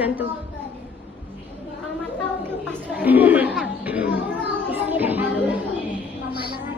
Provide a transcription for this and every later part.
macam tu. Mama tahu ke pasal mama makan. Mama nak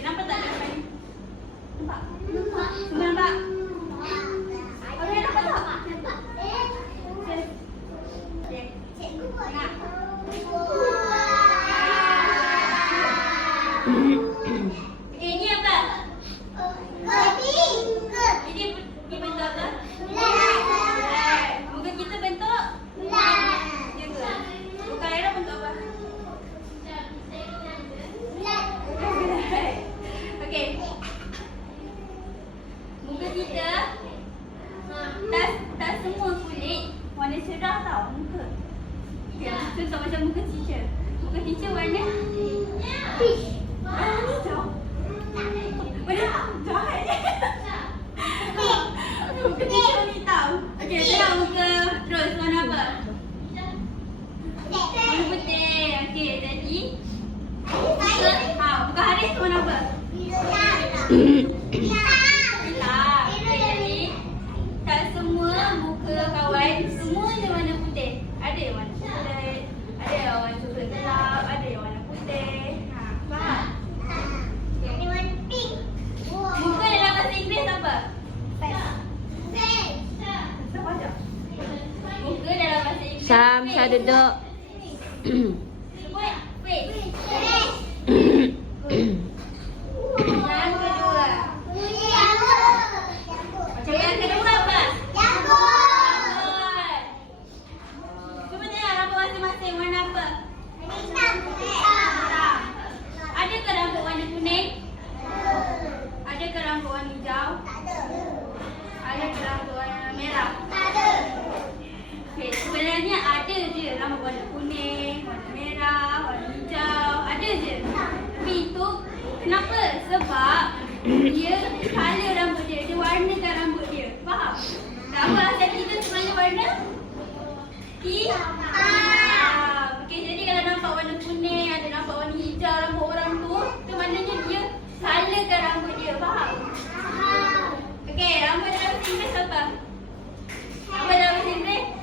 Nampak tak? Nampak? Nampak? ketiga ah, tak tak semua kulit warna cerah tau muka. Ya. Itu sama macam muka teacher. Muka teacher warna peach. Warna ah, hijau. Warna jahat. Muka teacher ni tau. Okey, saya muka the duck. dia kala rambut dia, dia warnakan rambut dia. Faham? Sama macam kita sebenarnya warna hitam. Okey, jadi kalau nampak warna kuning, ada nampak warna hijau rambut orang tu, tu maknanya dia colourkan rambut dia. Faham? Okey, rambut dia apa? Apa? Rambut?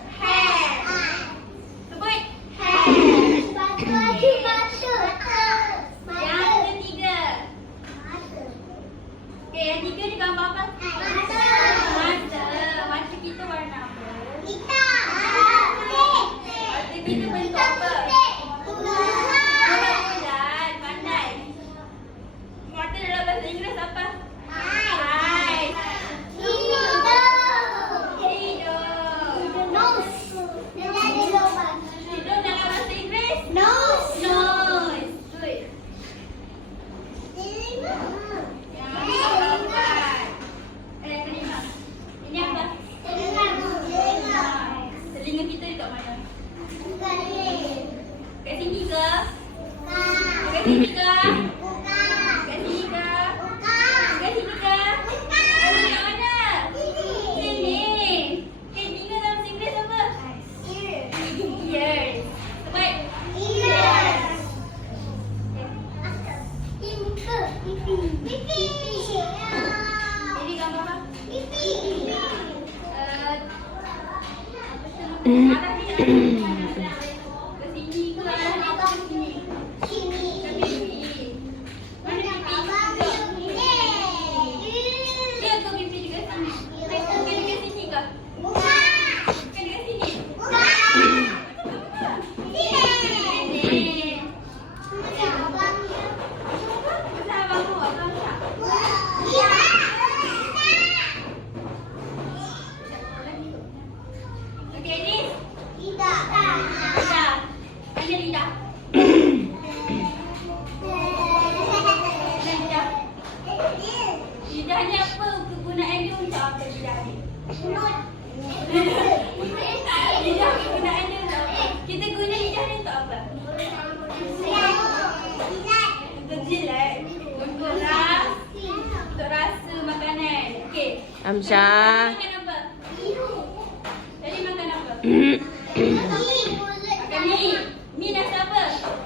Mina siapa?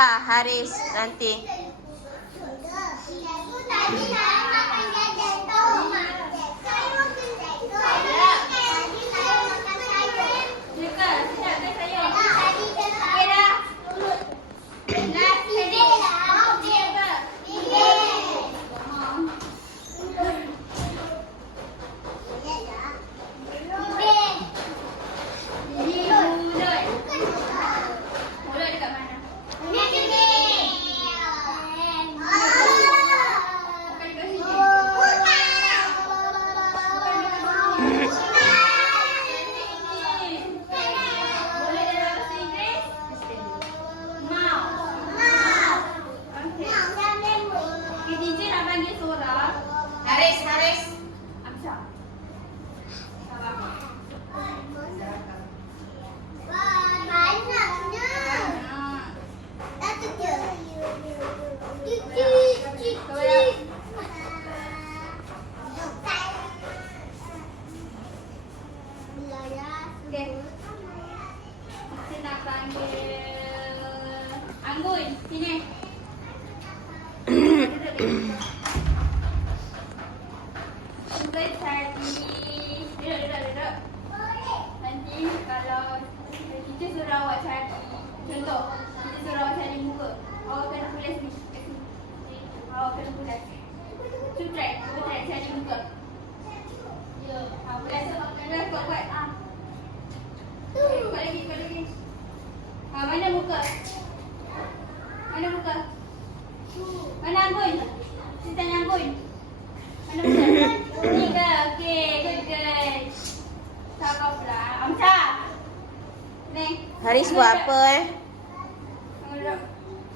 Isa Haris nanti. mana muka? Mana muka? Mana anggun? Si tanya anggun. Mana muka? Ini ke? Okey, good good. Tak kau pula. Amca. Ni. Haris buat apa eh? Duduk.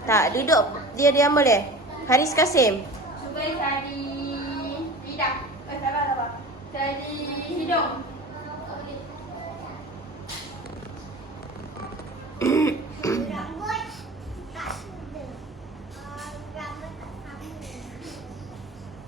Tak, duduk. Dia dia boleh. Haris Kasim. Cuba cari bidang. Eh, sabar, sabar. Cari hidung.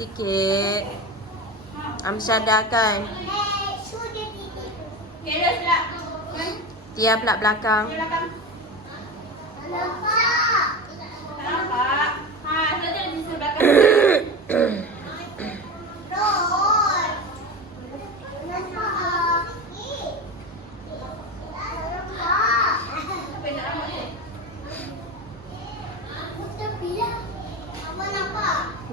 sikit. Amsha dah kan? Dia pula belakang. Dia belakang. Nampak. Ha, saya di sebelah belakang.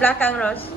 Black and Rose.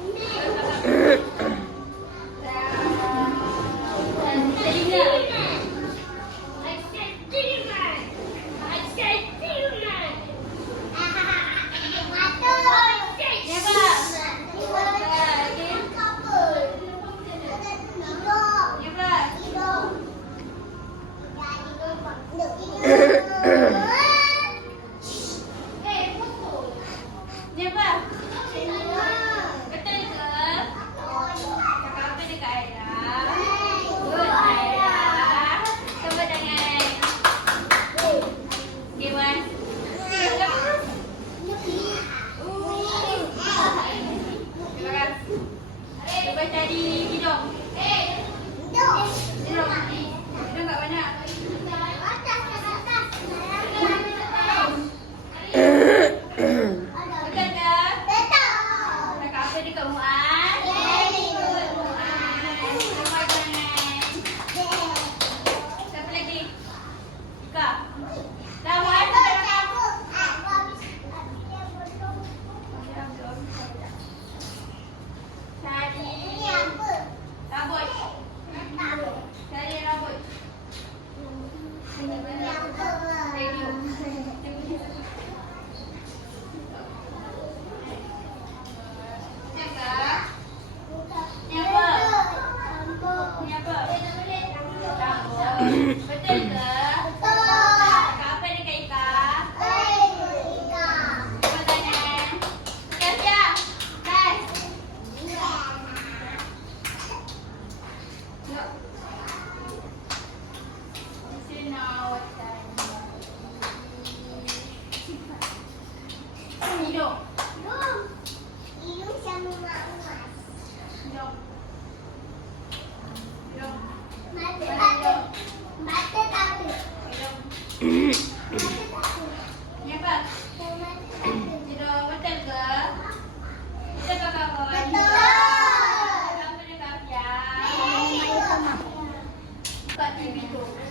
Sa TV ko.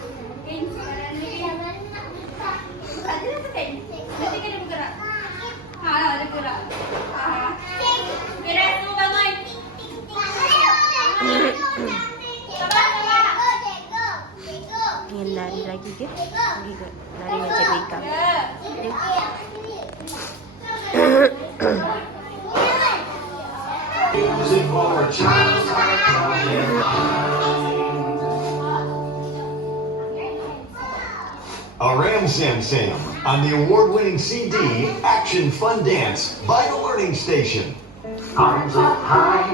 dancing on the award-winning CD Action Fun Dance by the Learning Station. Arms up high,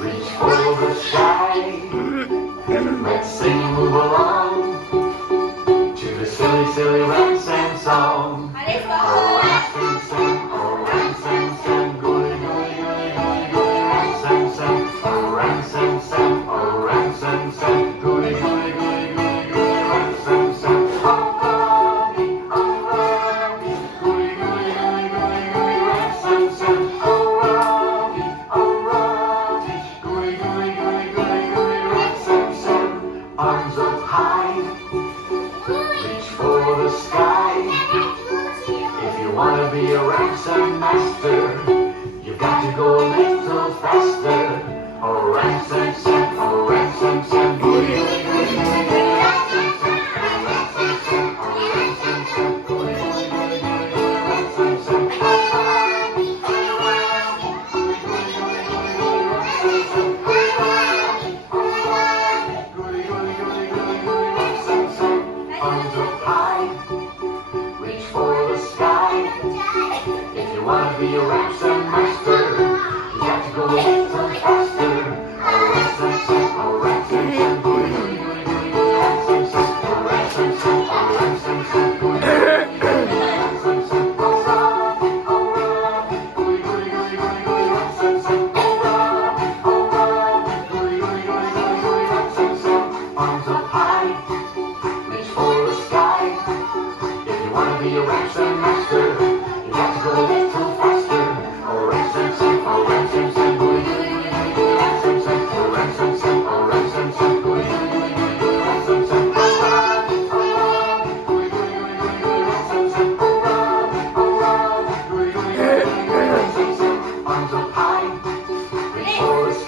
reach for the sky. Let's sing and move along to the silly, silly rhymes. wanna be a ransom master, you've got to go a little faster. A ransom, ransom oh, ransom, sim.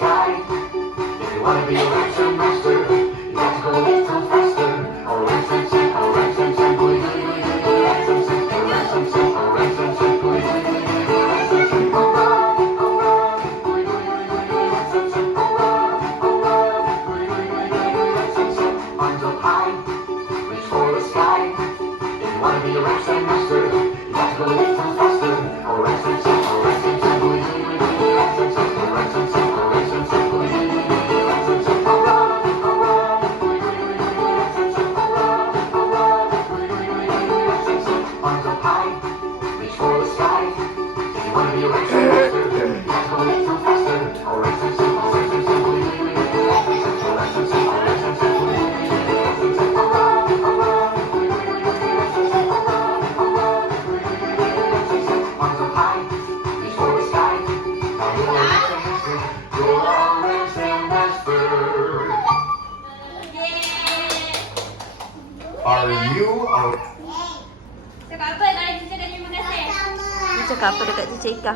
If you wanna be a rich master. When you Dia